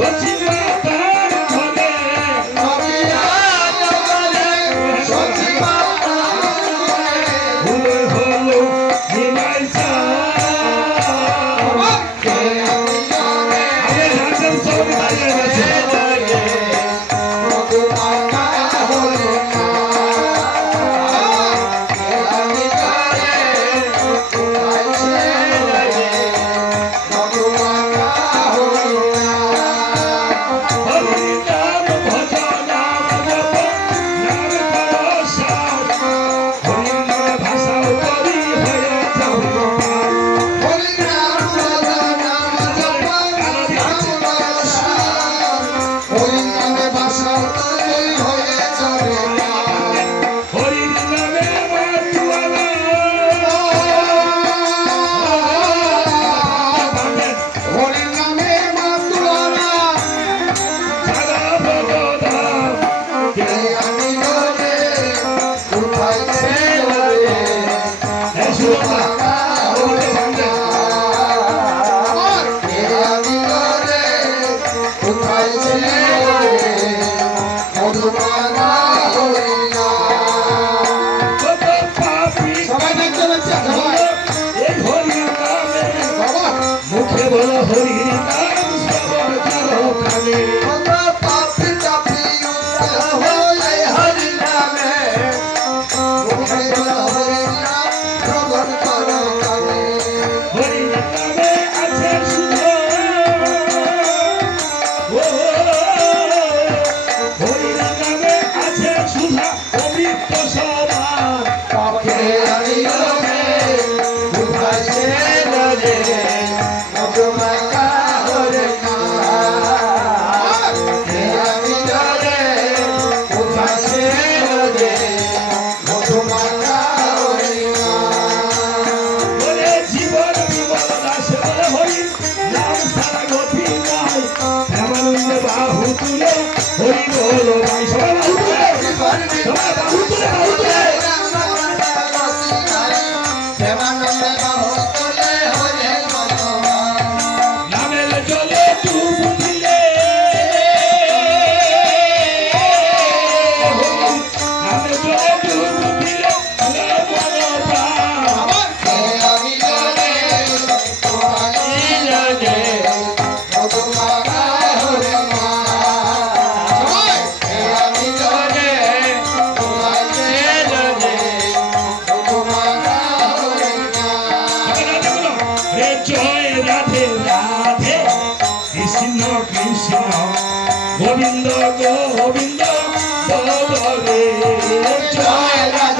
Let's Bhola Bhola Radhe Joy Radhe Radhe. Krishna Govinda Govinda Joy Radhe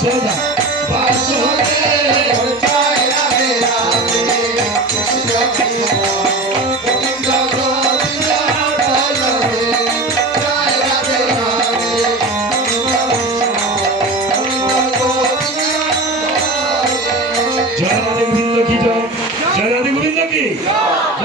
Chega.